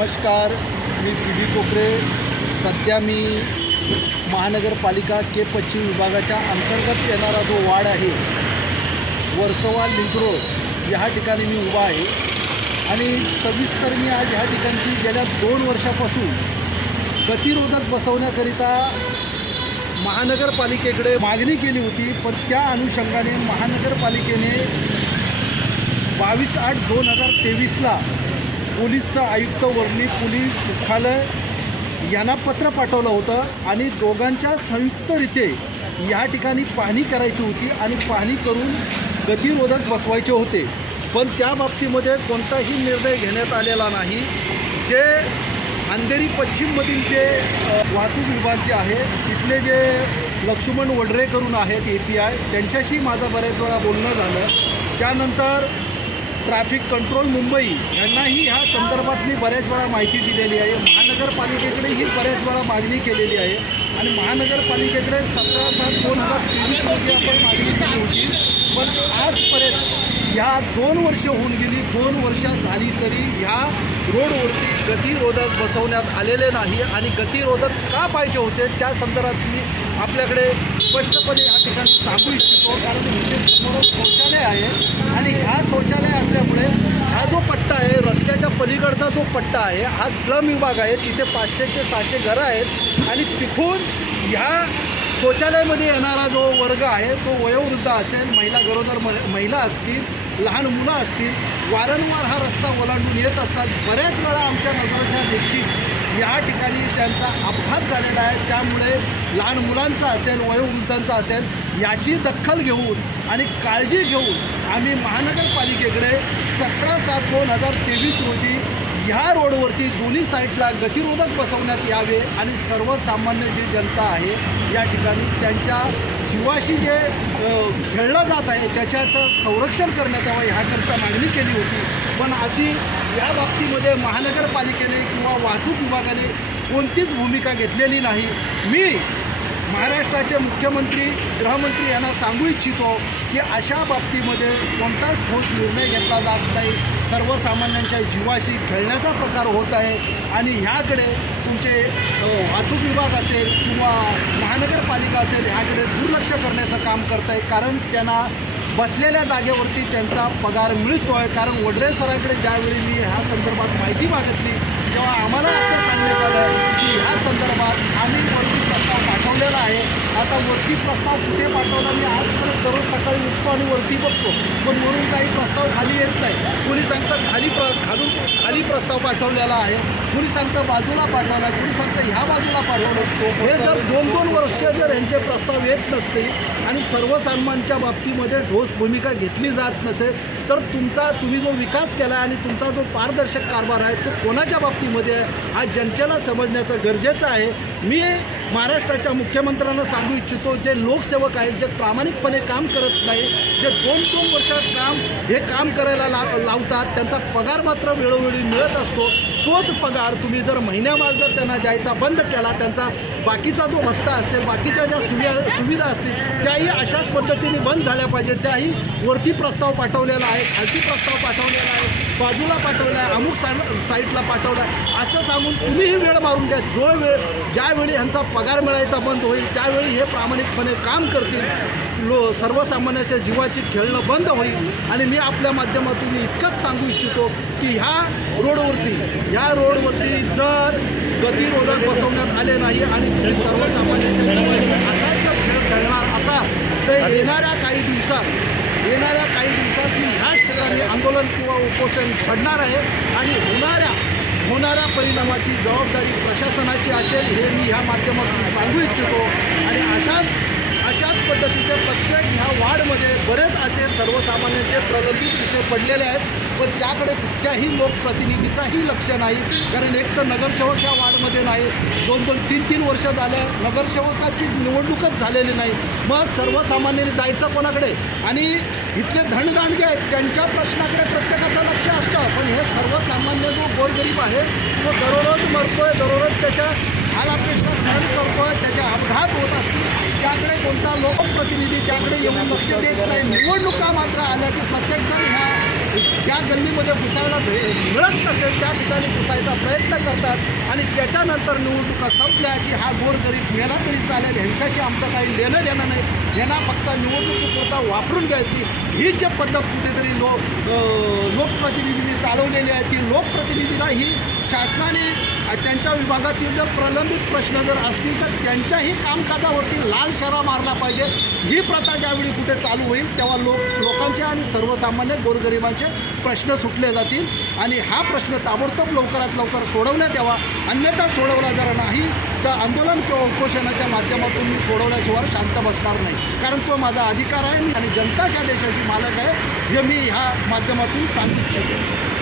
नमस्कार मी P D कोकरे. सध्या मी महानगरपालिका के पश्चिम विभागाच्या अंतर्गत येणारा जो वार्ड आहे वर्सोवा लिंक रोड ह्या ठिकाणी मी उभा आहे. आणि सविस्तर मी आज ह्या ठिकाणची गेल्या दोन वर्षापासून गतिरोधक बसवण्याकरिता महानगरपालिकेकडे मागणी केली होती पण त्या अनुषंगाने महानगरपालिकेने बावीस आठ दोन हजार तेवीसला पोलीसचा आयुक्त वर्णी पोलीस मुख्यालय यांना पत्र पाठवलं होतं आणि दोघांच्या संयुक्तरित्ये या ठिकाणी पाहणी करायची होती आणि पाहणी करून गतिरोधक बसवायचे होते. पण त्या बाबतीमध्ये कोणताही निर्णय घेण्यात आलेला नाही. जे अंधेरी पश्चिममधील जे वाहतूक विभाग जे आहे तिथले जे लक्ष्मण वडरे करून आहेत ए पी आय त्यांच्याशी माझं बऱ्याच वेळा बोलणं झालं. त्यानंतर ट्रॅफिक कंट्रोल मुंबई यांनाही ह्या संदर्भात मी बऱ्याच वेळा माहिती दिलेली आहे. महानगरपालिकेकडेही बऱ्याच वेळा मागणी केलेली आहे. आणि महानगरपालिकेकडे सतरा सात दोन हजार तेवीस रोजी आपण मागणी केली होती. पण आजपर्यंत ह्या दोन वर्ष होऊन गेली दोन वर्ष झाली तरी ह्या रोडवरती गतिरोधक बसवण्यात आलेले नाही. आणि गतिरोधक का पाहिजे होते त्या संदर्भात मी आपल्याकडे स्पष्टपणे या ठिकाणी सांगू इच्छितो. कारण इथे समोर शौचालय आहे आणि ह्या शौचालय असल्यामुळे हा जो पट्टा आहे रस्त्याच्या पलीकडचा जो पट्टा आहे. हा स्लम विभाग आहे. तिथे पाचशे ते सहाशे घरं आहेत. आणि तिथून ह्या शौचालयामध्ये येणारा जो वर्ग आहे तो वयोवृद्ध असेल महिला गरोदर म- महिला असतील लहान मुलं असतील वारंवार हा रस्ता ओलांडून येत असतात. बऱ्याच वेळा आमच्या नजरेच्या दृष्टीत या ठिकाणी त्यांचा अपघात झालेला आहे. त्यामुळे लहान मुलांचा असेल वयोवृद्धांचा असेल याची दखल घेऊन आणि काळजी घेऊन आम्ही महानगरपालिकेकडे सतरा सात दोन हजार तेवीस रोजी ह्या रोडवरती दोन्ही साईडला गतिरोधक बसवण्यात यावे आणि सर्वसामान्य जी जनता आहे या ठिकाणी त्यांच्या जीवाशी जे खेळलं जात आहे त्याच्याचं संरक्षण करण्यात यावं ह्याकरता मागणी केली होती. पण अशी या बाबतीमध्ये महानगरपालिकेने किंवा वाहतूक विभागाने कोणतीच भूमिका घेतलेली नाही. मी महाराष्ट्राचे मुख्यमंत्री गृहमंत्री यांना सांगू इच्छितो की अशा बाबतीमध्ये कोणताच ठोस निर्णय घेतला जात नाही. सर्वसामान्यांच्या जीवाशी खेळण्याचा प्रकार होत आहे आणि ह्याकडे तुमचे वाहतूक विभाग असेल किंवा महानगरपालिका असेल ह्याकडे दुर्लक्ष करण्याचं काम करत आहे कारण त्यांना बसलेल्या जागेवरती त्यांचा पगार मिळतो आहे कारण वडरे सरांकडे ज्यावेळी मी ह्या संदर्भात माहिती मागितली तेव्हा आम्हाला असं सांगण्यात आलं की ह्या संदर्भात आम्ही वरती प्रस्ताव पाठवलेला आहे. आता वरती प्रस्ताव कुठे पाठवला मी आजपर्यंत दररोज सकाळी उठतो आणि वरती बघतो पण म्हणून काही प्रस्ताव खाली येत नाही. कुणी सांगतात खाली प्र खालून खाली प्रस्ताव पाठवलेला आहे. कुणी सांगतं बाजूला पाठवला कुणी सांगतं ह्या बाजूला पाठवलं हे जर दोन दोन वर्ष जर ह्यांचे प्रस्ताव येत नसते आणि सर्वसामान्यांच्या बाबतीमध्ये ठोस भूमिका घेतली जात नसेल तर तुमचा तुम्ही जो विकास केला आणि तुमचा जो पारदर्शक कारभार आहे तो कोणाच्या बाबतीमध्ये आहे? हा जनतेला समजण्याचं गरजेचं आहे. मी महाराष्ट्राच्या मुख्यमंत्र्यांना सांगू इच्छितो जे लोकसेवक आहेत जे प्रामाणिकपणे काम करत नाही जे दोन दोन वर्षात काम हे काम करायला ला लावतात त्यांचा पगार मात्र वेळोवेळी मिळत असतो तोच पगार तुम्ही जर महिन्यामाग जर त्यांना द्यायचा बंद केला त्यांचा बाकीचा जो भत्ता असेल बाकीच्या ज्या सुविधा सुविधा असतील त्याही अशाच पद्धतीने बंद झाल्या पाहिजेत त्याही वरती प्रस्ताव पाठवलेला आहे खालती प्रस्ताव पाठवलेला आहे बाजूला पाठवला आहे अमुक सा साईटला पाठवला आहे असं सांगून तुम्हीही वेळ मारून घ्या जो वेळ ज्यावेळी ह्यांचा पगार मिळायचा बंद होईल त्यावेळी हे प्रामाणिकपणे काम करतील. लो सर्वसामान्याच्या जीवाची खेळणं बंद होईल. आणि मी आपल्या माध्यमातून इतकंच सांगू इच्छितो की ह्या रोडवरती ह्या रोडवरती जर गतिरोधक बसवण्यात आले नाही आणि तुम्ही सर्वसामान्यांच्या जीवाची असाच खेळ खेळणार असाल तर येणाऱ्या काही दिवसात येणाऱ्या काही दिवसात मी ह्याच ठिकाणी आंदोलन किंवा उपोषण छडणार आहे. आणि होणाऱ्या होणाऱ्या परिणामाची जबाबदारी प्रशासनाची असेल हे मी ह्या माध्यमातून सांगू इच्छितो. आणि अशाच अशाच पद्धतीचे प्रत्येक ह्या वार्डमध्ये बरेच असे सर्वसामान्यांचे प्रलंबित विषय पडलेले आहेत. पण त्याकडे कुठल्याही लोकप्रतिनिधीचाही लक्ष नाही. कारण एक तर नगरसेवक ह्या वार्डमध्ये नाही. दोन दोन तीन तीन वर्ष झालं. नगरसेवकाची निवडणूकच झालेली नाही. मग सर्वसामान्यांनी जायचं कोणाकडे? आणि इथले धनदांडगे आहेत त्यांच्या प्रश्नाकडे प्रत्येकाचं लक्ष असतं. पण हे सर्वसामान्य जो गोरगरीब आहे तो दररोज मरतोय दररोज त्याच्या हालापेक्षा सहन करतोय त्याचे अपघात होत असतील. त्याकडे कोणता लोकप्रतिनिधी त्याकडे येऊन लक्ष देत नाही. निवडणुका मात्र आल्या की प्रत्येकजण ह्या ज्या गल्लीमध्ये घुसायला भे- मिळत नसेल त्या ठिकाणी घुसायचा प्रयत्न करतात. आणि त्याच्यानंतर निवडणुका संपल्या की हा गोरगरीब मेला तरी चालेल ह्यांच्याशी आमचं काही लेणं देणं नाही. यांना फक्त निवडणुकीपुरता वापरून घ्यायची. ही जी पद्धत कुठेतरी लो लोकप्रतिनिधींनी चालवलेली आहे ती लोकप्रतिनिधीला ही शासनाने त्यांच्या विभागातील जर प्रलंबित प्रश्न जर असतील तर त्यांच्याही कामकाजावरती लाल शरा मारला पाहिजे. ही प्रथा ज्यावेळी कुठे चालू होईल तेव्हा लोक लोकांचे आणि सर्वसामान्य गोरगरिबांचे प्रश्न सुटले जातील. आणि हा प्रश्न ताबडतोब लवकरात लवकर सोडवण्यात यावा. अन्यथा सोडवला जर नाही तर आंदोलन किंवा उपोषणाच्या माध्यमातून मी सोडवल्याशिवाय शांत बसणार नाही. कारण तो माझा अधिकार आहे मी आणि जनता देशाची मालक आहे हे मी ह्या माध्यमातून सांगू इच्छितो.